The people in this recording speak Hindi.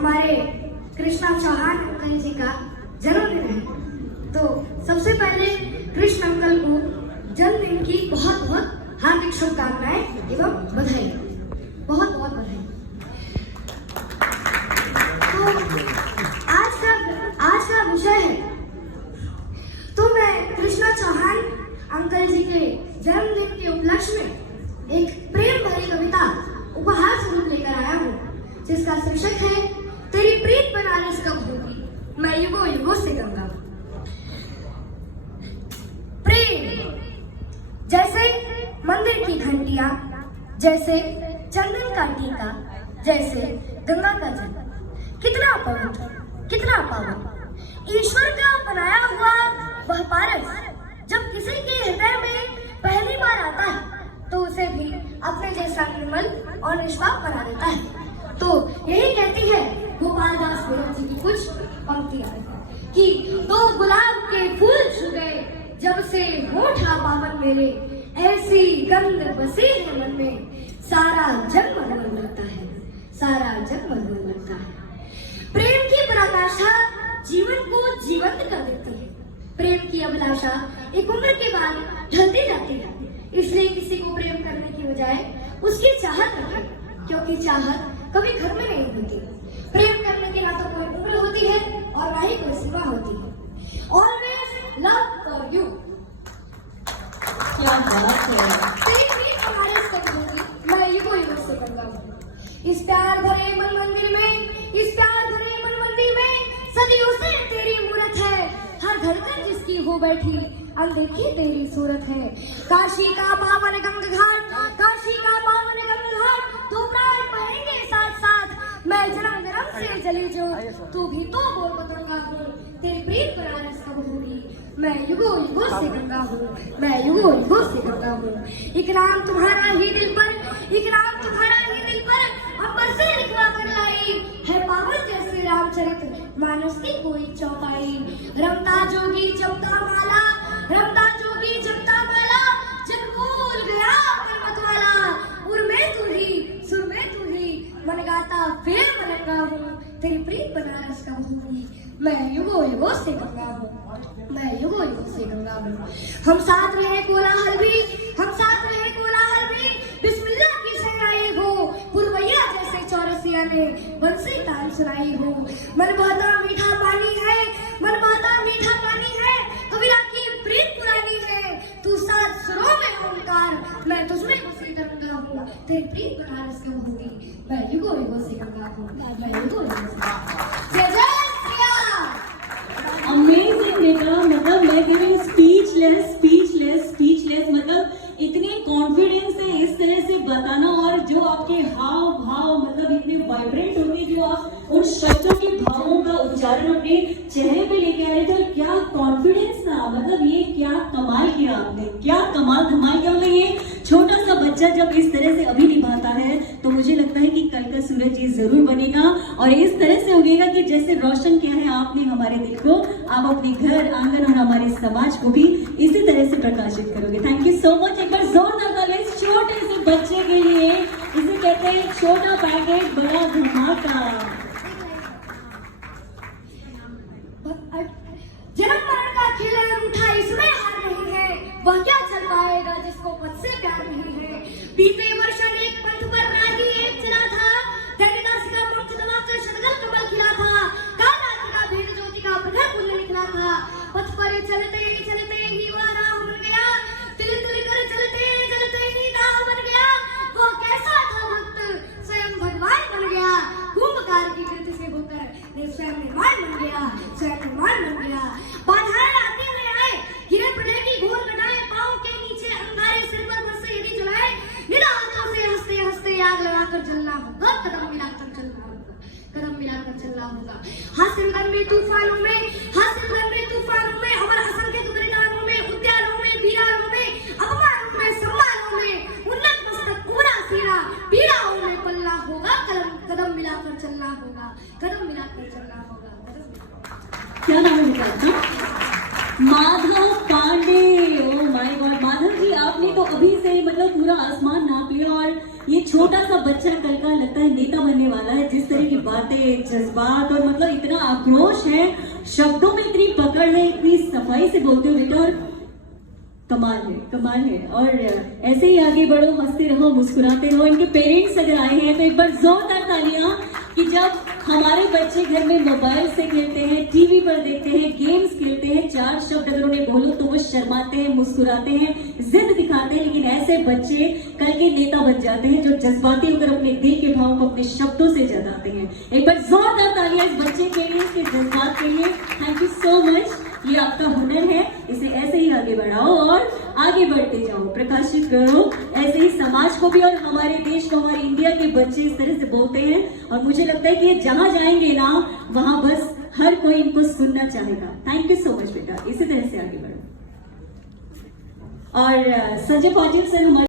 हमारे कृष्णा चौहान अंकल जी का जन्मदिन है, तो सबसे पहले कृष्ण अंकल को जन्मदिन की बहुत बहुत हार्दिक शुभकामनाएं एवं बधाई, बहुत बहुत बधाई। तो आज का विषय है, तो मैं कृष्णा चौहान अंकल जी के जन्मदिन के उपलक्ष्य में एक प्रेम भरी कविता उपहार स्वरूप लेकर आया हूँ, जिसका शीर्षक है तेरी प्रीत बनारस कब होगी, मैं युगों युगों से गंगा। प्रेम जैसे मंदिर की घंटियां, जैसे चंदन का टीका, जैसे गंगा का जल, कितना पवित्र, कितना पावन, ईश्वर का बनाया हुआ वह पारस जब किसी के हृदय में पहली बार आता है तो उसे भी अपने जैसा निर्मल और निष्पाप बना देता है। तो यही कहती है गोपाल दास विरक जी की कुछ पंक्तियां कि दो गुलाब के फूल छू गए जब से होठा पावन मेरे, ऐसी गंध बसी है मन में, सारा जग मनमन लगता है, सारा जग मनमन लगता है। प्रेम की पराकाष्ठा जीवन को जीवंत कर देती है। प्रेम की अभिलाषा एक उम्र के बाद ढलती जाती है, इसलिए किसी को प्रेम करने की बजाय उसकी चाहत रखें, क्योंकि चाहत कभी घर में नहीं होती। प्रेम करने की ना तो कोई उम्र होती है और ना ही कोई सीमा होती है। Always love for you. क्या बात है। मैं युगों युगों से गंगा हूँ। इस प्यार भरे मन मंदिर में, इस प्यार भरे मन मंदिर में सदियों से तेरी मूरत है, हर धड़कन जिसकी हो बैठी अनदेखी तेरी सूरत है। काशी का पावन गंगा घाट, काशी का पावन गंगा घाट, दो प्राण बहेंगे साथ साथ, मैं जन्म जन्म से जली जो, तू भी तो बोल बदलूंगा हूँ, तेरी प्रीत बनारस कब होगी, मैं युगों युगों से गंगा हूँ, मैं युगों युगों से गंगा हूँ। एक नाम तुम्हारा ही दिल पर, एक नाम तुम्हारा ही दिल पर, अंबर से लिखवा कर लाई है पावन जैसे रामचरित मानस की कोई चौपाई। रमता जोगी जपता माला, रमता जोगी जपता माला, जग भूल गया मन मतवाला, उर में तू ही, सुर में तू ही, मन गाता फिर मनंगा हूँ, तेरी प्रीत बनारस कब होगी, मैं युगों युगों से गंगा हूँ, मैं युगों युगों से गंगा हूँ। हम साथ रहे कोलाहल भी, हम साथ रहे कोलाहल भी, बिस्मिल्लाह की शहनाई हो, पुरवैया जैसे चौरसिया ने बंसी तान सुनाई हो। मन बहता मीठा पानी है, मन बहता मीठा पानी है, कबीरा की प्रीत पुरानी है, तू साथ सुरों में ओंकार, मैं तुझमें उसी गंगा हूँ, तेरी प्रीत बनारस कब होगी, मैं युगों युगों से गंगा हूँ, मैं युगों युगों से। जय जय अमेजिंग बेटा, मतलब मैं कह रही हूँ स्पीचलेस, मतलब इतने कॉन्फिडेंस से इस तरह से बताना, और जो आपके हाव भाव मतलब इतने वाइब्रेंट होंगे, जो आप उन शब्दों के भावों का उच्चारण अपने चेहरे पे लेके आ रहे थे, और क्या कॉन्फिडेंस था, मतलब ये क्या कमाल किया आपने, क्या कमाल धमाल किया। मतलब ये छोटा सा बच्चा जब इस तरह से अभी निभाता है तो मुझे लगता है कि कल का सूरज ये जरूर बनेगा, और इस तरह से उगेगा कि जैसे रोशन किया है आपने हमारे दिल को, आप अपने घर आंगन और हमारे समाज को भी इसी तरह से प्रकाशित करोगे। Thank you so much. एक बार जोरदार ताली इस छोटे से बच्चे के लिए। इसे कहते हैं छोटा पैकेट बड़ा धमाका। जन्म मरण का खेल रूठा इसमें हार नहीं है, वह क्या चल पाएगा जिसको पद से प्यार नहीं है। बीते वर्ष एक पंथ पर रागी एक चला था, दैनिदास का पंख दबाकर शतगल कमल खिला था, काला का भेद ज्योति का प्रखर पुण्य निकला था। पथ पर चलते चलते ही वह राह बन गया, तिल तिल कर चलते चलते ही राह बन गया, वो कैसा था भक्त स्वयं भगवान बन गया, कुंभकार की कृति से होकर स्वयं निर्माण बन गया, स्वयं निर्माण बन गया। बाधाएं आती हुए आए, गिरे प्रलय की घोर बनाए, पांव के नीचे अंगारे सिर पर बरसे यदि जलाए, निरा हाथों से हंसते हंसते आग लगाकर चलना होगा, कदम मिलाकर चलना होगा, कदम मिलाकर चलना होगा। हासिल गन में तूफानों में, हासिल गन में तूफानों में, अमर असंख्य बलिदानों में, उद्यानों में, वीरारों में, अपमानों में, सम्मानों में, उन्नत मस्तक पूरा सीना, पीड़ाओं में पल्ला होगा, कदम मिलाकर चलना होगा, कदम मिलाकर चलना होगा। क्या नाम है बेटा? Madhav Pandey. Oh my god, Madhav ji आपने तो अभी से मतलब पूरा आसमान नाप लिया, और ये छोटा सा बच्चा कल का लगता है नेता बनने वाला है। जिस तरह की बातें, जज्बात और मतलब इतना आक्रोश है, शब्दों में इतनी पकड़ है, इतनी सफाई से बोलते हो बेटा, और कमाल है, कमाल है। और ऐसे ही आगे बढ़ो, हंसते रहो, मुस्कुराते रहो। इनके पेरेंट्स अगर आए हैं तो एक बार जोरदार तालियां कि जब हमारे बच्चे घर में मोबाइल से खेलते हैं, टीवी पर देखते हैं, गेम्स खेलते हैं, 4 शब्द अगर उन्हें बोलो तो वो शर्माते हैं, मुस्कुराते हैं, जिद दिखाते हैं। लेकिन ऐसे बच्चे कल के नेता बन जाते हैं जो जज्बाती होकर अपने दिल के भाव को अपने शब्दों से जताते हैं। एक बार जोरदार तालियां इस बच्चे के लिए, इसके जज्बात के लिए। Thank you so much. ये आपका हुनर है, इसे ऐसे ही आगे बढ़ाओ और आगे बढ़ते जाओ, प्रकाशित करो ऐसे ही समाज को भी और हमारे देश को। हमारे इंडिया के बच्चे इस तरह से बोलते हैं और मुझे लगता है कि ये जहां जाएंगे ना, वहां बस हर कोई इनको सुनना चाहेगा। थैंक यू सो मच बेटा, इसी तरह से आगे बढ़ो। और संजय पाटिल सर हमारे